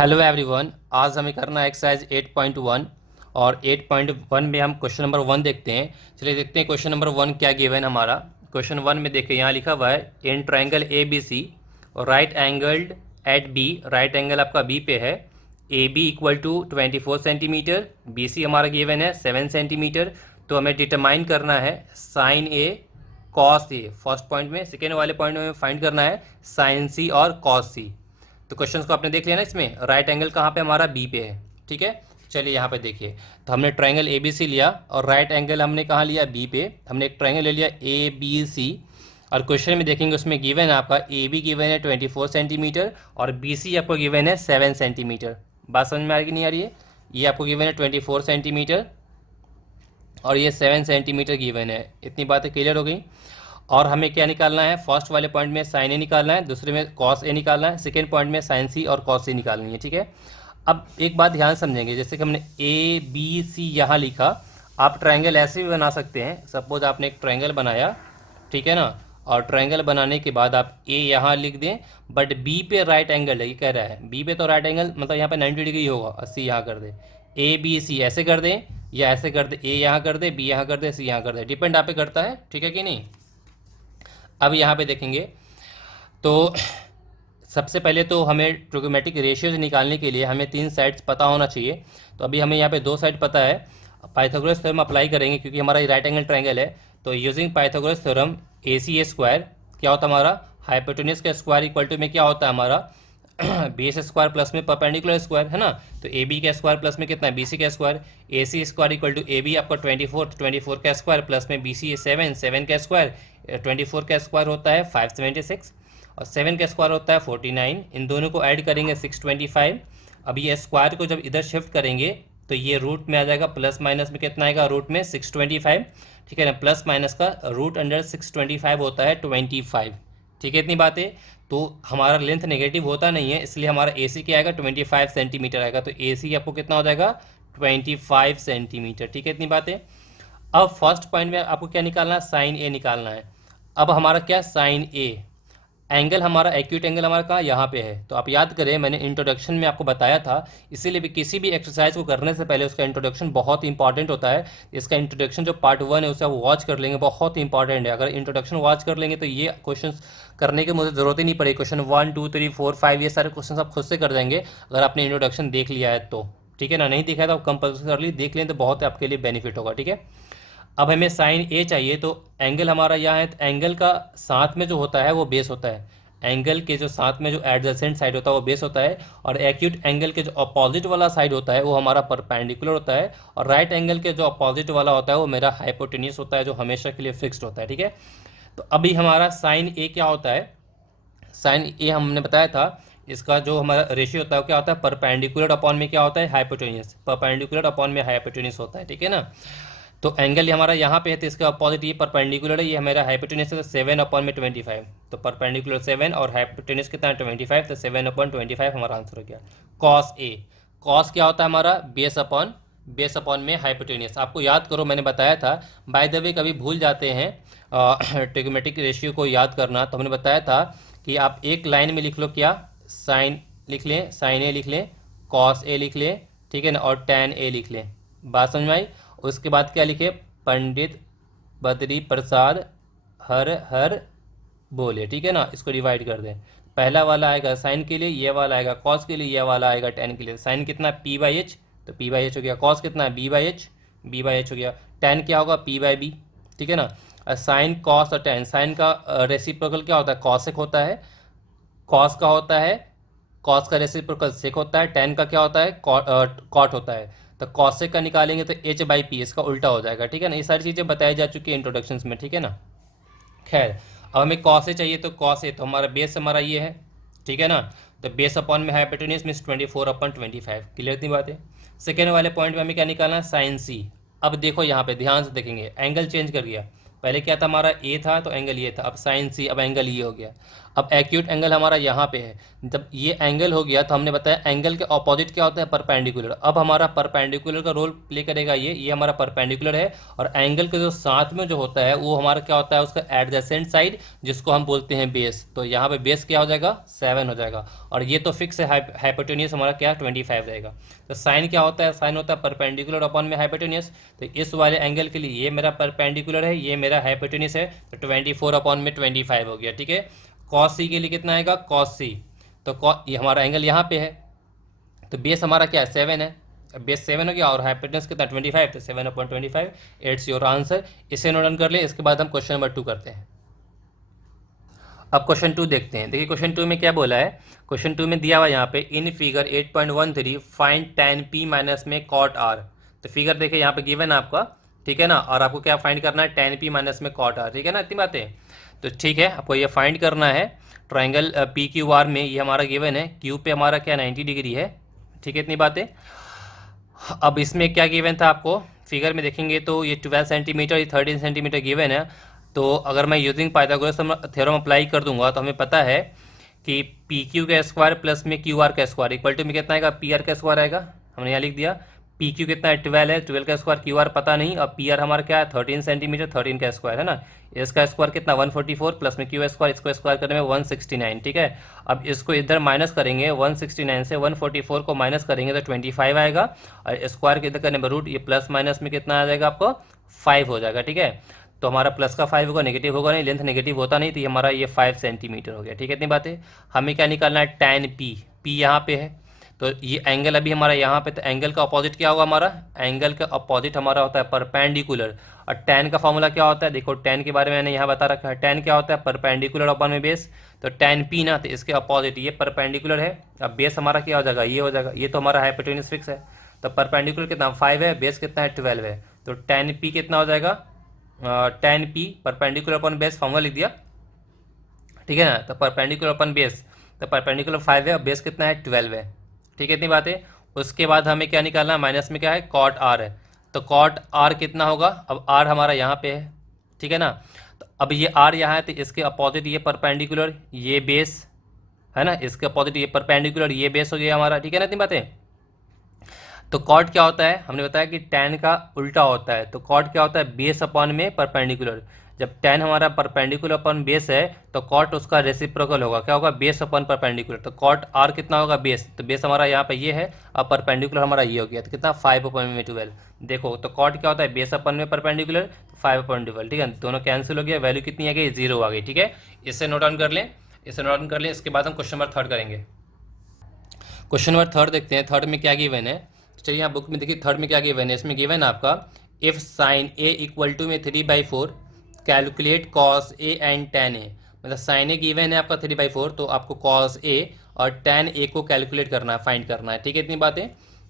Hello everyone, आज हमें करना है एक्सरसाइज 8.1 और 8.1 में हम क्वेश्चन नंबर 1 देखते हैं। चलिए देखते हैं क्वेश्चन नंबर 1 क्या गिवन है हमारा। क्वेश्चन 1 में देखिए यहाँ लिखा हुआ है इन ट्रायंगल ए बी सी और right angled at B, right angle आपका बी पे है, A B equal to 24 centimetre, B C हमारा गिवन है 7 सेंटीमीटर। तो हमें डिटरमाइन करना है sign A cos A first point में, सेकेंड वाले पॉइंट में फाइंड करना है साइन सी और कॉस सी। तो क्वेश्चंस को आपने देख लिया ना, इसमें राइट एंगल कहाँ पे हमारा बी पे है, ठीक है। चलिए यहाँ पे देखिए, तो हमने ट्रायंगल ए बी सी लिया और राइट एंगल हमने कहाँ लिया, बी पे। हमने एक ट्रायंगल ले लिया ए बी सी और क्वेश्चन में देखेंगे उसमें गिवन है आपका ए बी गिवन है 24 सेंटीमीटर और बी सी आपको गिवन है 7 सेंटीमीटर। बात समझ में आ रही कि नहीं आ रही है? ये आपको गिवन है 24 सेंटीमीटर और ये 7 सेंटीमीटर गिवन है। इतनी बातें क्लियर हो गई। और हमें क्या निकालना है, फर्स्ट वाले पॉइंट में साइन ए निकालना है, दूसरे में कॉस ए निकालना है, सेकेंड पॉइंट में साइन सी और कॉस सी निकालनी है, ठीक है। अब एक बात ध्यान समझेंगे, जैसे कि हमने ए बी सी यहाँ लिखा, आप ट्रायंगल ऐसे भी बना सकते हैं। सपोज आपने एक ट्रायंगल बनाया, ठीक है ना, और ट्रायंगल बनाने के बाद आप ए यहाँ लिख दें, बट बी पे राइट एंगल है, ये कह रहा है बी पे तो राइट एंगल मतलब यहाँ पे 90 डिग्री होगा, 80 यहाँ कर दे। ए बी सी ऐसे कर दें या ऐसे कर दे, ए यहाँ कर दे, बी यहाँ कर दे, सी यहाँ कर दे, डिपेंड आप पे करता है, ठीक है कि नहीं। अब यहाँ पे देखेंगे तो सबसे पहले तो हमें ट्रिग्नोमेट्रिक रेशियोज निकालने के लिए हमें 3 साइड्स पता होना चाहिए। तो अभी हमें यहाँ पे 2 साइड पता है, पाइथागोरस थ्योरम अप्लाई करेंगे क्योंकि हमारा राइट एंगल ट्रायंगल है। तो यूजिंग पाइथागोरस थ्योरम ए सी ए स्क्वायर क्या होता है हमारा, हाइपोटेन्यूज का स्क्वायर इक्वल टू में क्या होता है हमारा बेस स्क्वायर प्लस में परपेंडिकुलर स्क्वायर, है ना। तो ए बी का स्क्वायर प्लस में कितना है, बी सी का square. A C square equal to A B आपका 24 का स्क्वायर प्लस में बी सी 7 का स्क्वायर। 24 का स्क्वायर होता है 576 और 7 का स्क्वायर होता है 49। इन दोनों को ऐड करेंगे 625। अब ये स्क्वायर को जब इधर शिफ्ट करेंगे तो ये रूट में आ जाएगा, प्लस माइनस में कितना आएगा, रूट में 625, ठीक है ना। प्लस माइनस का रूट अंडर 625 होता है 25, ठीक है। इतनी बातें, तो हमारा लेंथ नेगेटिव होता नहीं है, इसलिए हमारा ए सी क्या आएगा, 25 सेंटीमीटर आएगा। तो ए सी आपको कितना हो जाएगा, 25 सेंटीमीटर, ठीक है। इतनी बातें। अब फर्स्ट पॉइंट में आपको क्या निकालना है, साइन ए निकालना है। अब हमारा क्या, साइन ए एंगल हमारा, एक्यूट एंगल हमारा कहाँ, यहाँ पे है। तो आप याद करें, मैंने इंट्रोडक्शन में आपको बताया था, इसीलिए भी किसी भी एक्सरसाइज को करने से पहले उसका इंट्रोडक्शन बहुत इंपॉर्टेंट होता है। इसका इंट्रोडक्शन जो पार्ट 1 है उसे आप वॉच कर लेंगे, बहुत इंपॉर्टेंट है। अगर इंट्रोडक्शन वॉच कर लेंगे तो ये क्वेश्चन करने की मुझे ज़रूरत ही नहीं पड़ेगी। क्वेश्चन 1 2 3 4 5 ये सारे क्वेश्चन आप खुद से कर देंगे अगर आपने इंट्रोडक्शन देख लिया है तो, ठीक है ना। नहीं देखा है तो आप कंपल्सरी देख लें तो बहुत आपके लिए बेनिफिट होगा, ठीक है। अब हमें साइन ए चाहिए, तो एंगल हमारा यहाँ है, तो एंगल का साथ में जो होता है वो बेस होता है। एंगल के जो साथ में जो एडजेसेंट साइड होता है वो बेस होता है, और एक्यूट एंगल के जो अपोजिट वाला साइड होता है वो हमारा परपेंडिकुलर होता है, और राइट एंगल के जो अपोजिट वाला होता है वो मेरा हाइपोटेन्यूस होता है, जो हमेशा के लिए फिक्स्ड होता है, ठीक है। तो अभी हमारा साइन ए क्या होता है, साइन ए हमने बताया था, इसका जो हमारा रेशियो होता है वो क्या होता है, परपेंडिकुलर अपॉन में क्या होता है, हाइपोटेन्यूस। परपेंडिकुलर अपॉन में हाइपोटेन्यूस होता है, ठीक है ना। तो एंगल हमारा यहाँ पे है, तो इसका अपोजिट ये परपेंडिकुलर है, ये हमारा हाइपोटेन्यूस है, 7/25। तो परपेंडिकुलर 7 और हाइपोटेन्यूस कितना है 25, तो 7/25 हमारा आंसर हो गया। कॉस ए, कॉस क्या होता है हमारा, बेस अपॉन में हाइपोटेन्यूस। आपको याद करो, मैंने बताया था, बाय द वे कभी भूल जाते हैं ट्रिग्नोमेट्रिक रेशियो को याद करना, तो हमने बताया था कि आप एक लाइन में लिख लो, क्या, साइन लिख लें, साइन ए लिख लें, कॉस ए लिख लें, ठीक है ना, और टैन ए लिख लें। बात समझ में आई। उसके बाद क्या लिखे, पंडित बद्री प्रसाद हर हर बोले, ठीक है ना। इसको डिवाइड कर दें, पहला वाला आएगा साइन के लिए, ये वाला आएगा कॉस के लिए, ये वाला आएगा टेन के लिए। साइन कितना, p/h, तो p/h हो गया। कॉस कितना है, b/h हो गया। टेन क्या होगा, p/b, ठीक है ना। साइन कॉस और टेन, साइन का रेसिप्रोकल क्या होता है, कॉसेक होता है। कॉस का होता है, कॉस का रेसिप्रोकल सेक होता है। टेन का क्या होता है, कॉट होता है। तो कॉसेक का निकालेंगे तो h/p, इसका उल्टा हो जाएगा, ठीक है ना। ये सारी चीज़ें बताई जा चुकी है इंट्रोडक्शन में, ठीक है ना। खैर, अब हमें कॉस ए चाहिए, तो कॉस ए तो हमारा बेस हमारा ये है, ठीक है ना। तो बेस अपॉन में हाइपोटेन्यूस मीन्स 24/25, क्लियर इतनी बात है। सेकेंड वाले पॉइंट में हमें क्या निकालना है, साइन सी। अब देखो यहाँ पे ध्यान से देखेंगे, एंगल चेंज कर दिया, पहले क्या था हमारा ए था तो एंगल ये था, अब साइन सी, अब एंगल ये हो गया। अब एक्यूट एंगल हमारा यहाँ पे है, जब ये एंगल हो गया तो हमने बताया एंगल के ऑपोजिट क्या होता है, परपेंडिकुलर। अब हमारा परपेंडिकुलर का रोल प्ले करेगा ये हमारा परपेंडिकुलर है, और एंगल के जो साथ में जो होता है वो हमारा क्या होता है, उसका एडजेसेंट साइड, जिसको हम बोलते हैं बेस। तो यहाँ पे बेस क्या हो जाएगा, 7 हो जाएगा, और ये तो फिक्स है, हाइपोटेनियस हमारा क्या 25 रहेगा। तो साइन क्या होता है, साइन होता है परपेंडिकुलर अपॉन में हाइपोटेनियस। तो इस वाले एंगल के लिए ये मेरा परपेंडिकुलर है, ये मेरा हाइपोटेनियस है, तो 24 अपॉन में 25 हो गया, ठीक है। कॉस सी के लिए कितना आएगा, कॉस सी, तो ये हमारा एंगल यहाँ पे है, तो बेस हमारा क्या है, 7 है, बेस 7 हो गया, और हाइपोटेनस कितना 25, तो 7/25, इट्स योर आंसर। इसे नोट डाउन कर ले। इसके बाद हम क्वेश्चन नंबर 2 करते हैं। अब क्वेश्चन 2 देखते हैं। देखिए क्वेश्चन 2 में क्या बोला है, क्वेश्चन 2 में दिया हुआ यहाँ पे in figure 8.13 find tan p minus में cot r। तो फिगर देखिए यहाँ पे गिवन है आपका, ठीक है ना, और आपको क्या फाइंड करना है, tan p माइनस में cot r, ठीक है ना, इतनी बातें। तो ठीक है, आपको ये फाइंड करना है ट्राइंगल पी क्यू आर में, ये हमारा गिवन है, क्यू पे हमारा क्या 90 डिग्री है, ठीक है, इतनी बातें। अब इसमें क्या गिवन था आपको, फिगर में देखेंगे तो ये 12 सेंटीमीटर, ये 13 सेंटीमीटर गिवन है। तो अगर मैं यूजिंग पाइथागोरस थ्योरम अप्लाई कर दूंगा तो हमें पता है कि पी क्यू का स्क्वायर प्लस में क्यू आर का स्क्वायर इक्वल टू में कितना आएगा, पी आर का स्क्वायर आएगा। हमने यहाँ लिख दिया पी क्यू कितना है, 12 है, 12 का स्क्वायर, क्यू आर पता नहीं, और पी आर हमारा क्या है 13 सेंटीमीटर, 13 का स्क्वायर है ना, इसका स्क्वायर कितना 144 प्लस में क्यू स्क्वायर, इसको स्क्वायर करने में 169, ठीक है। अब इसको इधर माइनस करेंगे, 169 से 144 को माइनस करेंगे तो 25 आएगा, और स्क्वायर के इधर करने में रूट, ये प्लस माइनस में कितना आ जाएगा आपको 5 हो जाएगा, ठीक है। तो हमारा प्लस का 5 होगा, नेगेटिव होगा नहीं, लेंथ नेगेटिव होता नहीं, तो ये हमारा ये 5 सेंटीमीटर हो गया, ठीक है। इतनी बात है। हमें क्या निकालना है, tan p, p यहाँ पे है, तो ये एंगल अभी हमारा यहाँ पे, तो एंगल का अपोजिट क्या होगा हमारा, एंगल का अपोजिट हमारा होता है परपेंडिकुलर। और tan का फॉर्मूला क्या होता है, देखो tan के बारे में मैंने यहाँ बता रखा है, tan क्या होता है परपेंडिकुलर अपॉन में बेस, तो tan p ना, तो इसके अपोजिट ये परपेंडिकुलर है, अब बेस हमारा क्या हो जाएगा, ये हो जाएगा, ये तो हमारा हाइपोटेनस फिक्स है, तो परपेंडिकुलर कितना 5 है, बेस कितना है 12 है, तो tan p कितना हो जाएगा, tan p perpendicular upon base, formula लिख दिया, ठीक है ना। तो परपेंडिकुलर अपॉन बेस, तो परपेंडिकुलर 5 है और बेस कितना है 12 है, ठीक है, इतनी बात है। उसके बाद हमें क्या निकालना है, माइनस में क्या है cot r है, तो cot r कितना होगा, अब r हमारा यहाँ पे है, ठीक है ना। तो अब ये r यहाँ है, तो इसके अपोजिट ये परपेंडिकुलर, ये बेस है ना, इसके अपोजिट ये परपेंडिकुलर, ये बेस हो गया हमारा, ठीक है ना, इतनी बातें। तो कॉट क्या होता है, हमने बताया कि tan का उल्टा होता है, तो कॉट क्या होता है, बेस अपॉन में परपेंडिकुलर। जब tan हमारा परपेंडिकुलर अपॉन बेस है तो कॉट उसका रेसिप्रोकल होगा, क्या होगा, बेस अपॉन परपेंडिकुलर। तो कॉट r कितना होगा, बेस, तो बेस हमारा यहाँ पे ये है, अब परपेंडिकुलर हमारा ये हो गया, तो कितना 5 अपॉन में 12। देखो तो कॉट क्या होता है, बेस अपॉन में परपेंडिकुलर, 5 अपॉन 12, ठीक है, दोनों कैंसिल हो गया, वैल्यू कितनी आ गई, 0 आ गई, ठीक है। इसे नोट डाउन कर लें, इसे नोट डाउन कर लें। इसके बाद हम क्वेश्चन नंबर 3 करेंगे। क्वेश्चन नंबर 3 देखते हैं, 3 में क्या गिवन है। चलिए यहाँ बुक में देखिए 3 में क्या गिवन है, इसमें गिवन है आपका if sine A equal to में 3/4 calculate cos A and tan A. मतलब साइन ए गिवन है आपका 3/4, तो आपको कॉस ए और tan ए को कैलकुलेट करना है, फाइंड करना है, ठीक है, इतनी बातें।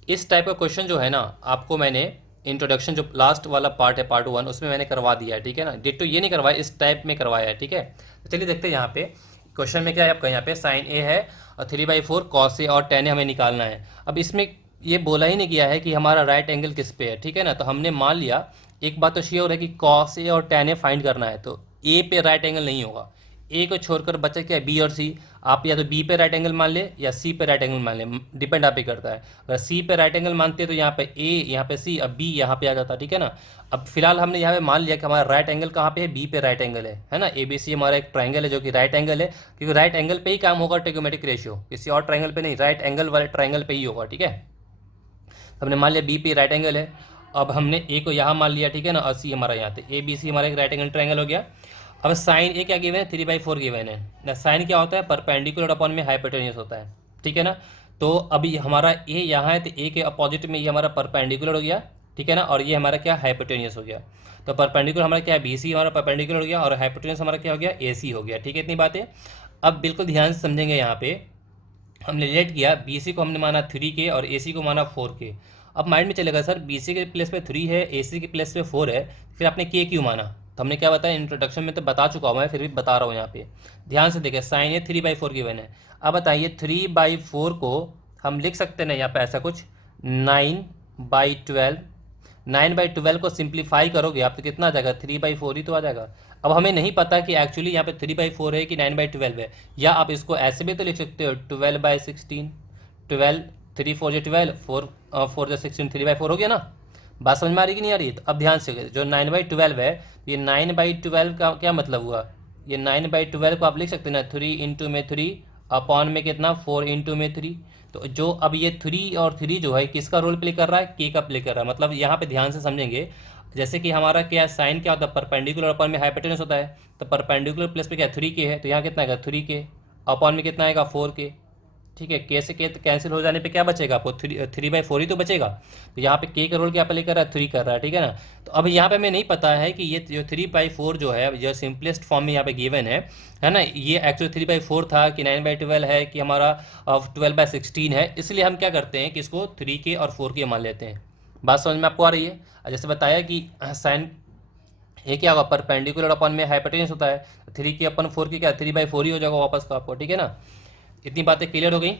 इस टाइप का क्वेश्चन जो है ना, आपको मैंने इंट्रोडक्शन जो लास्ट वाला पार्ट है पार्ट 1, उसमें मैंने करवा दिया है, ठीक है ना, डिट्टो ये नहीं करवाया, इस टाइप में करवाया है, ठीक है। तो चलिए देखते हैं यहाँ पे क्वेश्चन में क्या है आपका, यहाँ पे साइन ए है और 3/4 कॉस ए और tan ए हमें निकालना है। अब इसमें ये बोला ही नहीं गया है कि हमारा राइट एंगल किस पे है, ठीक है ना। तो हमने मान लिया, एक बात तो श्योर है कि कॉस ए और tan ए फाइंड करना है, तो ए पे राइट एंगल नहीं होगा, ए को छोड़कर बचा क्या, बी और सी। आप या तो बी पे राइट एंगल मान ले या सी पे राइट एंगल मान ले, डिपेंड आप पे करता है। अगर सी पे राइट एंगल मानते हैं तो यहाँ पे ए, यहाँ पे सी, अब बी यहाँ पे आ जाता है, ठीक है ना। अब फिलहाल हमने यहाँ पे मान लिया कि हमारा राइट एंगल कहाँ पे है, बी पे राइट एंगल है ना। ए बी सी हमारा एक ट्राइंगल है जो कि राइट एंगल है, क्योंकि राइट एंगल पे ही काम होगा ट्रिग्नोमेट्रिक रेशियो, किसी और ट्राइंगल पे नहीं, राइट एंगल वाले ट्राइंगल पे ही होगा, ठीक है। हमने मान लिया बी पे राइट एंगल है, अब हमने ए को यहाँ मान लिया, ठीक है ना, और सी हमारा यहाँ, तो ए बी सी हमारा एक राइट एंगल ट्राइंगल हो गया। अब साइन ए क्या गिवन है, 3/4 गिवन है ना। साइन क्या होता है, परपेंडिकुलर अपॉन में हाइपोटेन्यूस होता है, ठीक है ना। तो अभी हमारा ए यहाँ है, तो ए के अपोजिट में ये हमारा परपेंडिकुलर हो गया, ठीक है ना, और ये हमारा क्या हाइपोटेन्यूस हो गया। तो परपेंडिकुलर हमारा क्या है, बी सी हमारा परपेंडिकुलर हो गया, और हाइपोटेन्यूस हमारा क्या हो गया, ए सी हो गया, ठीक है, इतनी बातें। अब बिल्कुल ध्यान से समझेंगे, यहाँ पे हमने रिलेट किया, बी सी को हमने माना 3 के और ए सी को माना 4 के। अब माइंड में चलेगा सर बी सी के प्लेस पे 3 है, ए सी के प्लेस पे 4 है, फिर आपने के क्यों माना। तो हमने क्या बताया, इंट्रोडक्शन में तो बता चुका हूँ मैं, फिर भी बता रहा हूँ यहाँ पे ध्यान से देखें। साइन ए 3/4 गिवन है, अब बताइए 3/4 को हम लिख सकते हैं ना यहाँ पे ऐसा कुछ 9/12 9/12 को सिंप्लीफाई करोगे आप तो कितना आ जाएगा, 3/4 ही तो आ जाएगा। अब हमें नहीं पता कि एक्चुअली यहाँ पे 3/4 है कि 9/12 है, या आप इसको ऐसे भी तो लिख सकते हो 12/16। 12, 3 4 जो 12, 4 जो 16, 3/4 हो गया ना। बात समझ में आ रही कि नहीं आ रही? तो अब ध्यान से, जो 9/12 है, ये 9/12 का क्या मतलब हुआ, ये 9/12 को आप लिख सकते हैं ना 3 इंटू में 3 अपॉन में कितना 4 इंटू में 3। तो जो अब ये 3 और 3 जो है किसका रोल प्ले कर रहा है, के का प्ले कर रहा है। मतलब यहाँ पे ध्यान से समझेंगे, जैसे कि हमारा क्या साइन क्या होता है, परपेंडिकुलर अपॉन में हाइपोटेनस होता है। तो परपेंडिकुलर प्लस पे क्या 3 के है, तो यहाँ कितना आएगा 3 के, अपॉन में कितना आएगा 4 के। ठीक है, के से के कैंसिल हो जाने पे क्या बचेगा आपको, 3/4 ही तो बचेगा। तो यहाँ पे के का रोल क्या प्ले कर रहा है, 3 कर रहा है, ठीक है ना। तो अब यहाँ पे हमें नहीं पता है कि ये जो 3/4 जो है, जो सिंपलेस्ट फॉर्म में यहाँ पे गिवन है ना, ये एक्चुअली 3/4 था कि 9/12 है कि हमारा 12/16 है। इसलिए हम क्या करते हैं कि इसको 3 के और 4 के मान लेते हैं। बात समझ में आपको आ रही है? जैसे बताया कि साइन ये क्या होगा, परपेंडिकुलर अपन में हाइपोटेन्यूस होता है, 3 के अपन 4 के क्या 3/4 ही हो जाएगा वापस का आपको, ठीक है ना। इतनी बातें क्लियर हो गई।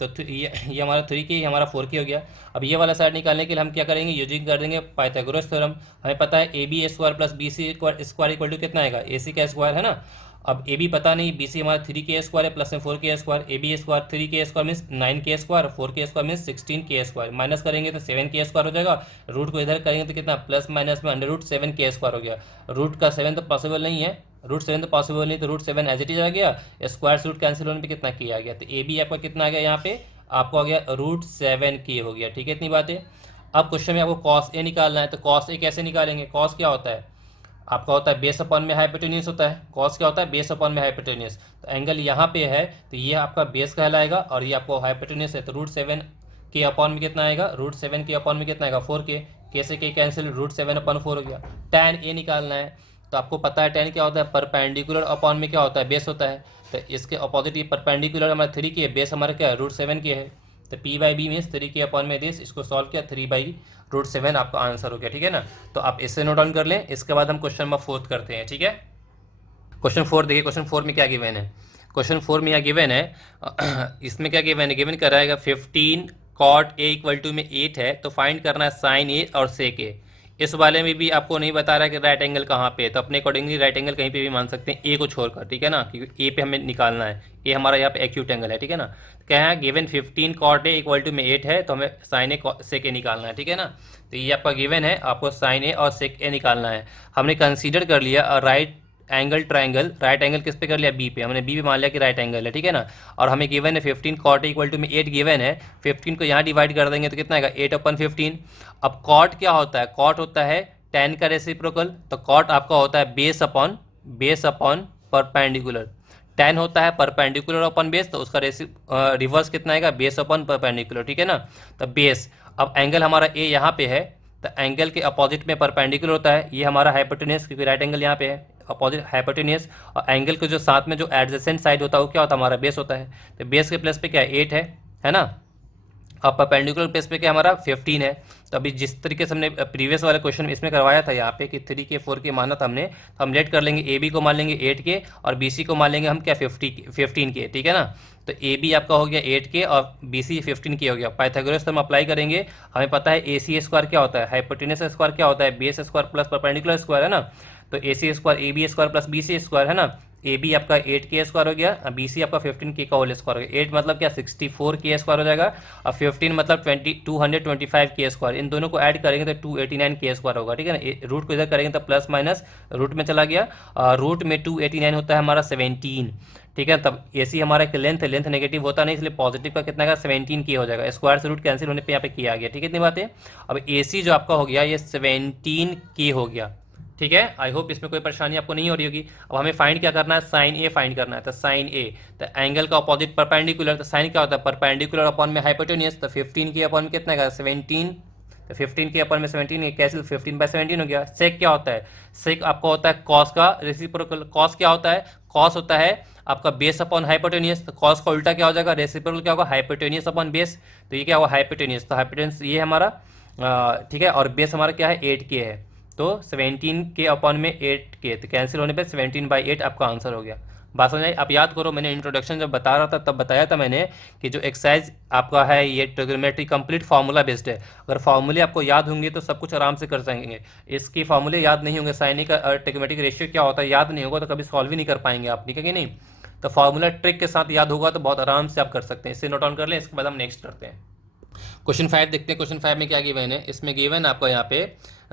तो ये हमारा 3 के, ये हमारा 4 के हो गया। अब ये वाला साइड निकालने के लिए हम क्या करेंगे, यूजिंग कर देंगे पाइथागोरस थ्योरम। हमें पता है AB² plus BC square equal to कितना आएगा, AC का स्क्वायर है ना। अब AB पता नहीं, BC हमारा 3 के स्क्वायर है प्लस में 4 के स्क्वायर, AB स्क्वायर 3 के स्क्वायर मीन्स 9 के स्क्वायर, 4 के स्क्वायर मीन्स 16 के स्क्वायर, माइनस करेंगे तो 7 के स्क्वायर हो जाएगा। रूट को इधर करेंगे तो कितना, प्लस माइनस में √7 के स्क्वायर हो गया। रूट का 7 तो पॉसिबल नहीं है, √7 तो पॉसिबल नहीं, तो √7 एज इट इज आ गया। स्क्वायर रूट कैंसिल होने पे कितना के आ गया, तो ए बी आपका कितना आ गया, यहाँ पे आपको आ गया √7 के हो गया। ठीक है, इतनी बातें। अब क्वेश्चन में आपको कॉस ए निकालना है, तो कॉस ए कैसे निकालेंगे, कॉस क्या होता है आपका, होता है बेस अपॉन में हाइपोटेन्यूस होता है। कॉस क्या होता है, बेस अपॉन में हाइपोटेन्यूस। तो एंगल यहाँ पे है तो ये आपका बेस कहलाएगा, और ये आपको हाइपोटेन्यूस है, तो √7 के अपॉन में कितना आएगा, √7 के अपॉन में कितना आएगा 4 के से के कैंसिल, √7/4 हो गया। tan ए निकालना है, तो आपको पता है tan क्या होता है, परपेंडिकुलर अपॉन में क्या होता है, बेस होता है। तो इसके अपोजिट ये परपेंडिकुलर हमारा 3 के, बेस हमारा क्या है √7 के है। तो P/B मीन्स 3 के अपॉन में दिस, इसको सॉल्व किया 3/√7 आपका आंसर हो गया। ठीक है ना, तो आप इससे नोट डाउन कर लें। इसके बाद हम क्वेश्चन नंबर 4 करते हैं। ठीक है, क्वेश्चन 4 देखिए, क्वेश्चन 4 में क्या गिवन है। क्वेश्चन 4 में यहाँ गिवन है, इसमें क्या गिवन है, गिवन कराएगा 15 cot A इक्वल टू में 8 है, तो फाइंड करना है sin A और sec A। इस वाले में भी आपको नहीं बता रहा है कि राइट एंगल कहाँ पे है, तो अपने अकॉर्डिंगली राइट एंगल कहीं पे भी मान सकते हैं, ए को छोड़कर, ठीक है ना, क्योंकि ए पे हमें निकालना है, ए हमारा यहाँ पे एक्यूट एंगल है। ठीक है ना, क्या है given 15 cot A equal to में 8 है, तो हमें sin A sec A निकालना है। ठीक है ना, तो ये आपका गिवन है, आपको sin A और sec A निकालना है। हमने कंसीडर कर लिया right angle triangle, right angle किस पे कर लिया, बी पे, हमने बी पे मान लिया कि राइट एंगल है। ठीक है ना, और हमें गिवन है 15 cot इक्वल टू में 8 गिवन है, 15 को यहाँ डिवाइड कर देंगे तो कितना आएगा 8/15। अब cot क्या होता है, cot होता है tan का रेसिप्रोकल, तो cot आपका होता है बेस अपॉन परपेंडिकुलर। tan होता है परपेंडिकुलर अपॉन बेस, तो उसका रिवर्स कितना आएगा, बेस अपॉन परपेंडिकुलर। ठीक है ना, तो बेस, अब एंगल हमारा ए यहाँ पे है, तो एंगल के अपोजिट में परपेंडिकुलर होता है, ये हमारा हाइपोटेन्यूस, क्योंकि राइट एंगल यहाँ पे है, अपोजिट हाइपोटेन्यूस। और एंगल के जो साथ में जो एडजेसेंट साइड होता है वो क्या होता है, हमारा बेस होता है। तो बेस के प्लस पे क्या है 8 है ना, अब परपेंडिकुलर बेस पे क्या हमारा 15 है। तो अभी जिस तरीके से हमने प्रीवियस वाले क्वेश्चन में इसमें करवाया था यहाँ पे कि 3 के 4 के माना था हमने, तो हम लेट कर लेंगे ए बी को मान लेंगे 8 के, और बी सी को मान लेंगे हम क्या 15 के। ठीक है ना, तो ए बी आपका हो गया 8 के और बी सी 15 के हो गया। पाइथागोरस हम अप्लाई करेंगे, हमें पता है ए सी स्क्वायर क्या होता है, हाइपोटेन्यूस स्क्वायर क्या होता है, base square plus perpendicular square है ना। तो A C square A B square plus B C square है ना, ए बी आपका 8 के स्क्वायर हो गया, बी सी आपका 15 के का होल स्क्वायर हो गया। 8 मतलब क्या 64 के स्क्वायर हो जाएगा, और 15 मतलब 225 के स्क्वायर। इन दोनों को ऐड करेंगे तो 289 के स्क्वायर होगा। ठीक है ना, रूट को इधर करेंगे तो प्लस माइनस रूट में चला गया, रूट में 289 होता है हमारा 17। ठीक है, तब ए सी हमारा एक लेंथ है, लेंथ नेगेटिव होता नहीं, इसलिए पॉजिटिव का कितना का 17 के हो जाएगा, स्क्वायर से रूट कैंसिल होने पे यहाँ पे किया गया। ठीक है, इतनी बातें। अब ए सी जो आपका हो गया ये 17 के हो गया। ठीक है, आई होप इसमें कोई परेशानी आपको नहीं हो रही होगी। अब हमें फाइंड क्या करना है, साइन ए फाइंड करना है। तो साइन ए, तो एंगल का अपोजिट परपेंडिकुलर, तो साइन क्या होता है परपेंडिकुलर अपॉन में हाइपोटेन्यूस, तो 15 के अपॉन में कितना का 17, तो 15 के अपॉन में 17 कैंसिल, 15/17 हो गया। सेक क्या होता है, सेक आपका होता है कॉस का रेसिप्रोकल। कॉस क्या होता है, कॉस होता है आपका बेस अपॉन हाइपोटेन्यूस, तो कॉस का उल्टा क्या हो जाएगा, रेसिप्रोकल क्या होगा, हाइपोटेन्यूस अपॉन बेस। तो ये क्या होगा हाइपोटेन्यूस, तो हाइपोटेन्यूस ये हमारा ठीक है, और बेस हमारा क्या है 8 के है, तो 17 के अपॉन में 8 के, तो कैंसिल होने पे 17/8 आपका आंसर हो गया। बात समझ आई? आप याद करो, मैंने इंट्रोडक्शन जब बता रहा था तब बताया था मैंने कि जो एक्सरसाइज आपका है ये ट्रिग्नोमेट्री कंप्लीट फार्मूला बेस्ड है। अगर फार्मूले आपको याद होंगे तो सब कुछ आराम से कर सकेंगे। इसकी फार्मूले याद नहीं होंगे, साइनिक का ट्रिग्नोमेट्रिक रेशियो क्या होता है याद नहीं होगा तो कभी सॉल्व ही नहीं कर पाएंगे आप, ठीक है कि नहीं? तो फार्मूला ट्रिक के साथ याद होगा तो बहुत आराम से आप कर सकते हैं। इससे नोट डाउन कर लें, इसके बाद हम नेक्स्ट करते हैं। क्वेश्चन 5 देखते हैं। क्वेश्चन 5 में क्या गिवन है? इसमें गिवन आपको यहाँ पे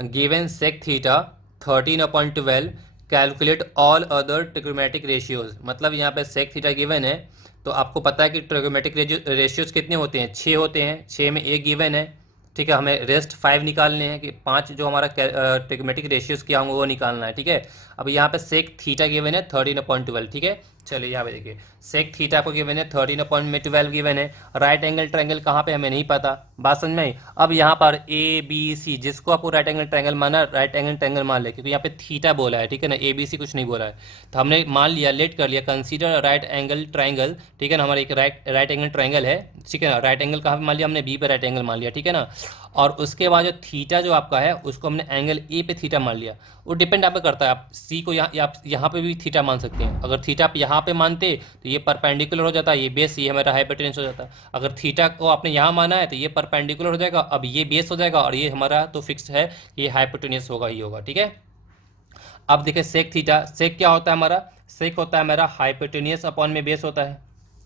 given sec theta 13/12 calculate all other trigonometric ratios. मतलब यहाँ पे सेक थीटा गिवन है तो आपको पता है कि ट्रिग्नोमेट्रिक रेशियोज कितने होते हैं? 6 होते हैं। 6 में एक गिवन है, ठीक है। हमें रेस्ट 5 निकालने हैं कि 5 जो हमारा ट्रिग्नोमेट्रिक रेशियोज क्या होंगे वो निकालना है, ठीक है। अब यहाँ पे सेक थीटा गिवन है 13/12, ठीक है। चलिए यहाँ पे देखिए, सेक थीटा को गिवन है 13/12 गिवन है। राइट एंगल ट्रायंगल कहाँ पे हमें नहीं पता, बात समझ में आई? अब यहाँ पर ए बी सी, जिसको आपको राइट एंगल ट्रायंगल माना राइट एंगल ट्रायंगल मान ले, क्योंकि यहाँ पे थीटा बोला है, ठीक है ना, ए बी सी कुछ नहीं बोला है। तो हमने मान लिया, लेट कर लिया, कंसीडर राइट एंगल ट्रायंगल, ठीक है ना। हमारा एक राइट एंगल ट्रायंगल है, ठीक है ना। राइट एंगल कहाँ पे मान लिया हमने? बी पे राइट एंगल मान लिया, ठीक है ना। और उसके बाद जो थीटा जो आपका है उसको हमने एंगल ए पे थीटा मान लिया। वो डिपेंड आप पे करता है, आप सी को यहाँ पे भी थीटा मान सकते हैं। अगर थीटा आप यहाँ पे मानते तो ये परपेंडिकुलर हो जाता है, ये बेस, ये हमारा हाइपोटेन्यूस हो जाता है। अगर थीटा को आपने यहाँ माना है तो ये परपेंडिकुलर हो जाएगा, अब ये बेस हो जाएगा और ये हमारा तो फिक्स है, ये हाइपोटेन्यूस होगा ही होगा, ठीक है। अब देखिए सेक थीटा, सेक क्या होता है हमारा? सेक होता है हमारा हाइपोटेन्यूस अपॉन में बेस होता है,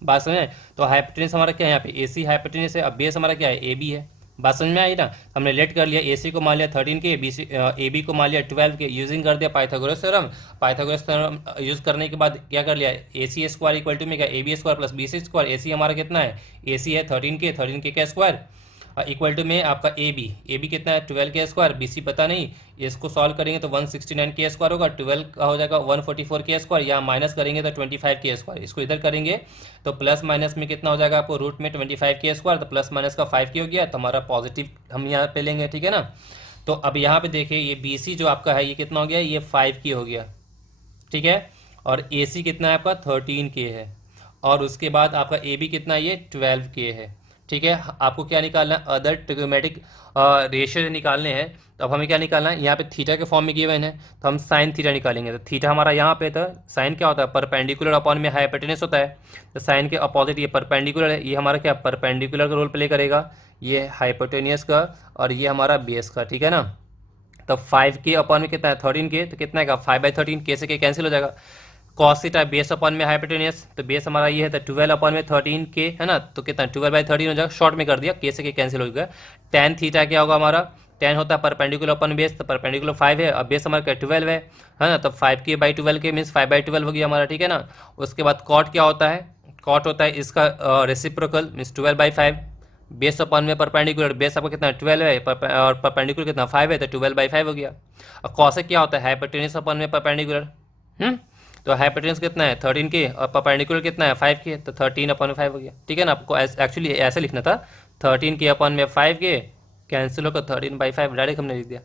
बात समझ में? तो हाइपोटेन्यूस हमारा क्या है? यहाँ पे ए सी हाइपोटेन्यूस है, अब बेस हमारा क्या है? ए बी है। बात समझ में आई ना? हमने लेट कर लिया, ए सी को मान लिया 13 के, ए बी को मान लिया 12 के, यूजिंग कर दिया Pythagoras theorem. Pythagoras theorem use करने के बाद क्या कर लिया? A C square equal to में क्या? A B square plus B C square. A C हमारा कितना है? ए सी है 13 के का स्क्वायर इक्वल टू में आपका ए बी कितना है? 12 के स्क्वायर, बी सी पता नहीं, इसको सॉल्व करेंगे तो 169 के स्क्वायर होगा, 12 का हो जाएगा 144 के स्क्वायर, यहाँ माइनस करेंगे तो 25 के स्क्वायर, इसको इधर करेंगे तो प्लस माइनस में कितना हो जाएगा आपको? रूट में 25 के स्क्वायर, तो प्लस माइनस का 5 की हो गया, तो हमारा पॉजिटिव हम यहाँ पे लेंगे, ठीक है ना। तो अब यहाँ पे देखिए ये बी सी जो आपका है ये कितना हो गया? ये 5 की हो गया, ठीक है। और ए सी कितना है आपका? 13 के है। और उसके बाद आपका ए बी कितना है? ये 12 के है, ठीक है। आपको क्या निकालना है? अदर ट्रिग्नोमेट्रिक रेशियो निकालने हैं। तो अब हमें क्या निकालना है? यहाँ पे थीटा के फॉर्म में गिवन है तो हम साइन थीटा निकालेंगे। तो थीटा हमारा यहाँ पे था, साइन क्या होता है? परपेंडिकुलर अपॉन में हाइपोटेन्यूस होता है। तो साइन के अपोजिट ये परपेंडिकुलर है, ये हमारा क्या परपेंडिकुलर का रोल प्ले करेगा, ये हाइपोटेन्यूस का और ये हमारा बेस का, ठीक है ना। तो 5 के अपॉन में कितना है? 13 के, तो कितना है? 5/13, के से के कैंसिल हो जाएगा। कॉस थीटा बेस अपॉन में हाइपोटेन्यूस, तो बेस हमारा ये है तो 12 अपॉन में 13 के है ना, तो कितना 12/13 हो जाएगा, शॉर्ट में कर दिया, के से के कैंसिल हो गया। टेन थीटा क्या होगा हमारा? टेन होता है परपेंडिकुलर अपॉन बेस, तो परपेंडिकुलर 5 है और बेस हमारा क्या 12 है ना, तो 5k/12 के मीन्स 5/12 हो गया हमारा, ठीक है ना। उसके बाद कॉट क्या होता है? कॉट होता है इसका रेसिप्रोकल मीन्स 12/5, बेस अपॉन में परपेंडिकुलर, बेस आपका कितना 12 है और परपेंडिकुलर कितना 5 है, तो 12/5 हो गया। और कॉसेक क्या होता है? हाइपोटेन्यूस अपॉन में परपेंडिकुलर, तो हाइपोटेन्यूस कितना है? 13 के और परपेंडिकुलर कितना है? 5 के, तो 13/5 हो गया, ठीक है ना। आपको एक्चुअली ऐसे लिखना था 13 के अपॉन में 5 के, कैंसिल होकर 13/5 डायरेक्ट हमने लिख दिया।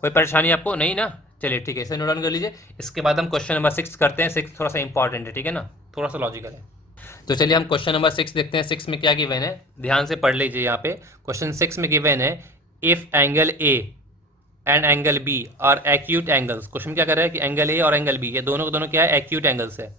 कोई परेशानी आपको नहीं ना? चलिए ठीक है, इसे नोट डाउन कर लीजिए। इसके बाद हम क्वेश्चन नंबर 6 करते हैं। 6 थोड़ा सा इंपॉर्टेंट है, ठीक है ना, थोड़ा सा लॉजिकल है। तो चलिए हम क्वेश्चन नंबर 6 देखते हैं। 6 में क्या गिवन है, ध्यान से पढ़ लीजिए। यहाँ पे क्वेश्चन 6 में गिवन है if angle A and angle B are acute angles. Question क्या कर रहा है कि एंगल ए और एंगल बी ये दोनों को दोनों क्या है? एक्यूट एंगल्स है।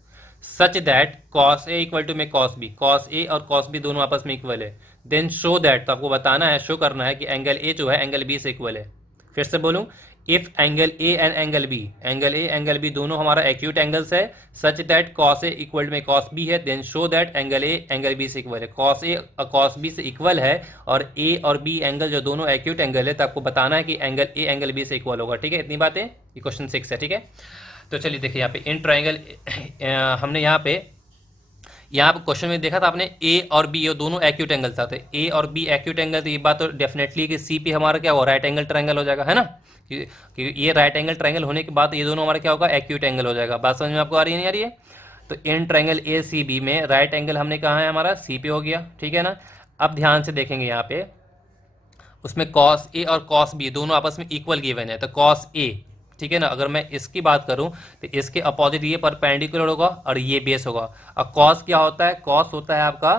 Such that cos A equal to में कॉस बी, कॉस ए और कॉस बी दोनों आपस में इक्वल है। देन शो दैट, तो आपको बताना है, शो करना है कि एंगल ए जो है एंगल बी से इक्वल है। फिर से बोलूं, if angle A and angle B, angle A angle B दोनों हमारा एक्यूट एंगल्स है, such that cos A equal में कॉस बी है, then show that angle A angle B से इक्वल है। कॉस ए कॉस बी से equal है और ए और बी एंगल जो दोनों एक्यूट एंगल है, तो आपको बताना है कि एंगल ए एंगल बी से इक्वल होगा, ठीक है। इतनी बातें, ये क्वेश्चन 6 है, ठीक है। तो चलिए देखिए यहाँ पे इन ट्राइंगल हमने यहाँ पे क्वेश्चन में देखा था आपने ए और बी ये दोनों एक्यूट एंगल था, तो ए और बी एक्यूट एंगल, तो ये बात तो डेफिनेटली कि सी पे हमारा क्या होगा? राइट एंगल ट्रायंगल हो जाएगा, है ना। कि ये राइट एंगल ट्रायंगल होने के बाद ये दोनों हमारा क्या होगा? एक्यूट एंगल हो जाएगा। बात समझ में आपको आ रही है नहीं आ रही है? तो इन ट्रायंगल ए सी बी में राइट एंगल हमने कहा है हमारा सी पे हो गया, ठीक है ना। अब ध्यान से देखेंगे यहाँ पे, उसमें कॉस ए और कॉस बी दोनों आपस में इक्वल गिवन है, तो कॉस ए, ठीक है ना। अगर मैं इसकी बात करूं तो इसके अपोजिट ये परपेंडिकुलर होगा और ये बेस होगा। और कॉस क्या होता है? कॉस होता है आपका,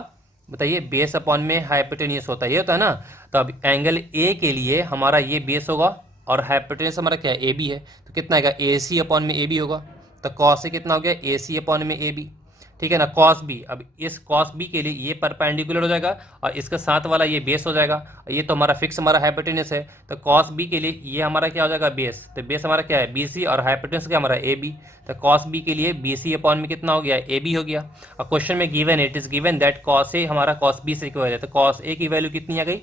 बताइए, बेस अपॉन में हाइपोटेन्यूस होता है, ये होता है ना। तो अब एंगल ए के लिए हमारा ये बेस होगा और हाइपोटेन्यूस हमारा क्या है? ए बी है, तो कितना आएगा? ए सी अपॉन में ए बी होगा। तो कॉस ए कितना हो गया, ए सी अपॉन में ए बी, ठीक है ना। कॉस बी, अब इस कॉस बी के लिए ये परपेंडिकुलर हो जाएगा और इसके साथ वाला ये बेस हो जाएगा। ये तो हमारा फिक्स हमारा हाइपोटेनस है, तो कॉस बी के लिए ये हमारा क्या हो जाएगा, बेस। तो बेस हमारा क्या है, बी सी, और हाइपोटेनस क्या हमारा ए बी। तो कॉस बी के लिए बी सी अपॉन में कितना हो गया, ए बी हो गया। और क्वेश्चन में given, it is given that cos A हमारा कॉस बी से इक्वल है। तो कॉस ए की वैल्यू कितनी आ गई,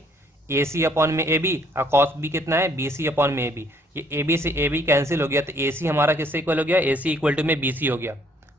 ए सी अपॉन में ए बी, और कॉस बी कितना है, बी सी अपॉन में ए बी। ये ए बी से ए बी कैंसिल हो गया, तो ए सी हमारा किससे इक्वल हो गया, ए सी इक्वल टू में बी सी हो गया।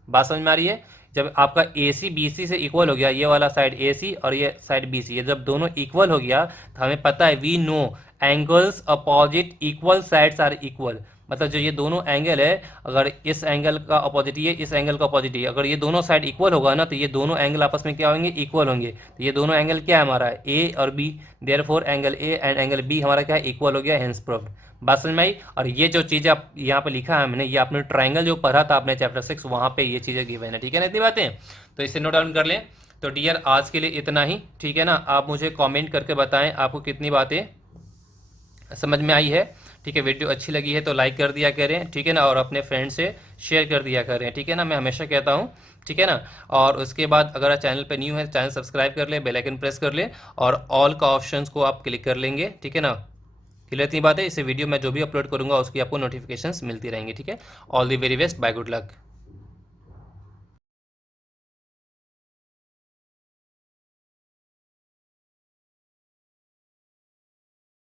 बात समझ में आ रही है। जब आपका ए सी बी सी से इक्वल हो गया, ये वाला साइड ए सी और ये साइड बी सी, ये जब दोनों इक्वल हो गया तो हमें पता है, we know angles opposite equal sides are equal. मतलब जो ये दोनों एंगल है, अगर इस एंगल का अपोजिट ये, इस एंगल का अपोजिट ये, अगर ये दोनों साइड इक्वल होगा ना, तो ये दोनों एंगल आपस में क्या होंगे, इक्वल होंगे। तो ये दोनों एंगल क्या है हमारा, ए और B, therefore angle A and angle B हमारा क्या है, इक्वल हो गया, हेंस प्रूव्ड। बात समझ में आई। और ये जो चीज़ें आप यहाँ पे लिखा है हमने, ये आपने ट्रायंगल जो पढ़ा था आपने चैप्टर 6, वहाँ पे ये चीज़ें गिवन है, ठीक है ना, इतनी बातें। तो इसे नोट डाउन कर लें। तो डियर आज के लिए इतना ही, ठीक है ना। आप मुझे कमेंट करके बताएं आपको कितनी बातें समझ में आई है, ठीक है। वीडियो अच्छी लगी है तो लाइक कर दिया करें, ठीक है ना, और अपने फ्रेंड से शेयर कर दिया करें, ठीक है ना। मैं हमेशा कहता हूँ, ठीक है ना। और उसके बाद अगर आप चैनल पे न्यू है तो चैनल सब्सक्राइब कर ले, बेल आइकन प्रेस कर ले, और ऑल का ऑप्शंस को आप क्लिक कर लेंगे, ठीक है ना। क्लियर इतनी बात है। इसे वीडियो मैं जो भी अपलोड करूँगा उसकी आपको नोटिफिकेशंस मिलती रहेंगी, ठीक है। All the very best, bye, good luck.